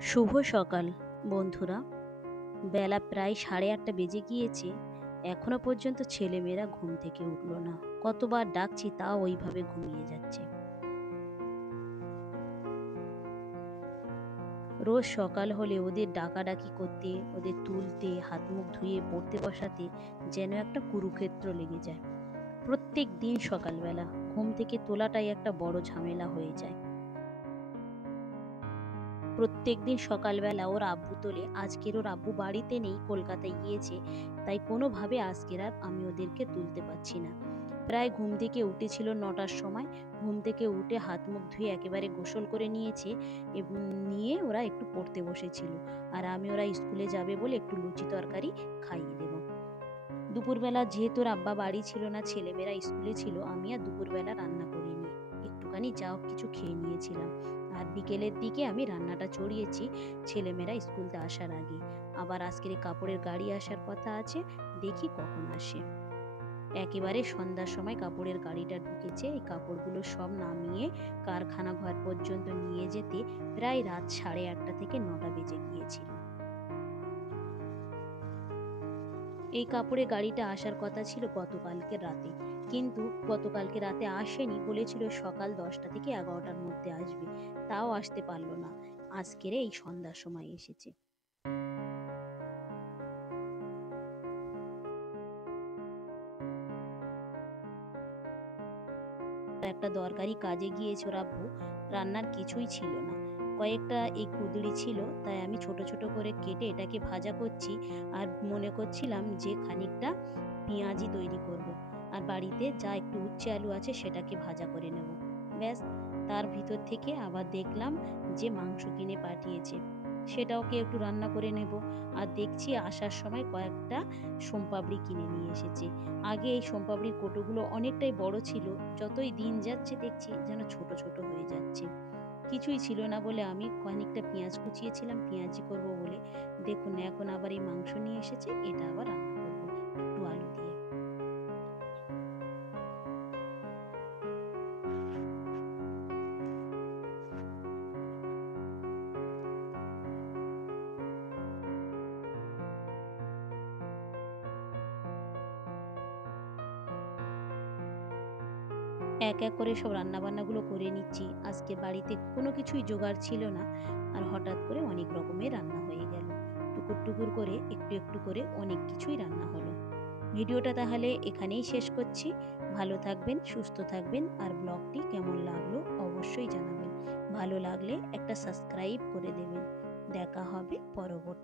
শুভ সকাল বন্ধুরা। বেলা প্রায় 8:30 বেজে গিয়েছে। এখনো পর্যন্ত ছেলেমেয়েরা ঘুম থেকে উঠল না। কতবার ডাকছি তাও ওইভাবে ঘুমিয়ে যাচ্ছে। রোজ সকাল হলে ওদের ডাকাডাকি করতে, ওদের তুলতে, হাত মুখ ধুয়ে পড়তে বসাতে যেন একটা কুরুক্ষেত্র লেগে যায়। প্রত্যেক দিন সকালবেলা ঘুম থেকে তোলাটাই একটা বড় ঝামেলা হয়ে যায়। প্রত্যেকদিন সকালবেলা ওর আব্বু তোলে। আজকের ওর আব্বু বাড়িতে নেই, কলকাতায় গিয়েছে, তাই কোনোভাবে আজকের আর আমি ওদেরকে তুলতে পারছি না। প্রায় ঘুম থেকে উঠেছিল 9টার সময়। ঘুম থেকে উঠে হাত মুখ ধুয়ে একেবারে গোসল করে নিয়েছে এবং নিয়ে ওরা একটু পড়তে বসেছিল। আর আমি ওরা স্কুলে যাবে বলে একটু লুচি তরকারি খাইয়ে দেব। দুপুরবেলা যেহেতু ওর আব্বা বাড়ি ছিল না, ছেলেমেয়েরা স্কুলে ছিল, আমি আর দুপুরবেলা রান্না করিনি। একটুখানি যা হোক কিছু খেয়ে নিয়েছিলাম। আর বিকেলের দিকে আমি রান্নাটা চড়িয়েছি ছেলেমেয়েরা স্কুলতে আসার আগে। আবার আজকের এই কাপড়ের গাড়ি আসার কথা আছে, দেখি কখন আসে। একেবারে সন্ধ্যার সময় কাপড়ের গাড়িটা ঢুকেছে। এই কাপড়গুলো সব নামিয়ে কারখানা ঘর পর্যন্ত নিয়ে যেতে প্রায় রাত 8:30 থেকে 9টা বেজে গিয়েছিল। এই কাপড়ের গাড়িটা আসার কথা ছিল গতকালকে রাতে, কিন্তু গতকালকে রাতে আসেনি, বলেছিল সকাল 10টা থেকে 11টার মধ্যে আসবে। তাও আসতে পারলো না। আজকের এই সন্ধ্যার সময় এসেছে। একটা দরকারি কাজে গিয়েছে ওর আব্বু। রান্নার কিছুই ছিল না, কয়েকটা এই কুঁদরি ছিল, তাই আমি ছোট ছোট করে কেটে এটাকে ভাজা করছি। আর মনে করছিলাম যে খানিকটা পেঁয়াজি তৈরি করব। আর বাড়িতে যা একটু উচ্ছে আলু আছে সেটাকে ভাজা করে নেব, ব্যাস। তার ভিতর থেকে আবার দেখলাম যে মাংস কিনে পাঠিয়েছে, সেটাওকে একটু রান্না করে নেব। আর দেখছি আসার সময় কয়েকটা সোমপাপড়ি কিনে নিয়ে এসেছে। আগে এই সোমপাপড়ির কৌটোগুলো অনেকটাই বড় ছিল, যতই দিন যাচ্ছে দেখছি যেন ছোট ছোট হয়ে যাচ্ছে। কিছুই ছিল না বলে আমি খানিকটা পেঁয়াজ কুচিয়েছিলাম পেঁয়াজি করব বলে। দেখুন এখন আবার এই মাংস নিয়ে এসেছে, এটা আবার রান্না করব একটু আলু দিয়ে। এক এক করে সব রান্না বান্নাগুলো করে নিচ্ছি। আজকে বাড়িতে কোনো কিছুই জোগাড় ছিল না, আর হঠাৎ করে অনেক রকমের রান্না হয়ে গেল। টুকুর টুকুর করে একটু একটু করে অনেক কিছুই রান্না হলো। ভিডিওটা তাহলে এখানেই শেষ করছি। ভালো থাকবেন, সুস্থ থাকবেন, আর ব্লগটি কেমন লাগলো অবশ্যই জানাবেন। ভালো লাগলে একটা সাবস্ক্রাইব করে দেবেন। দেখা হবে পরবর্তী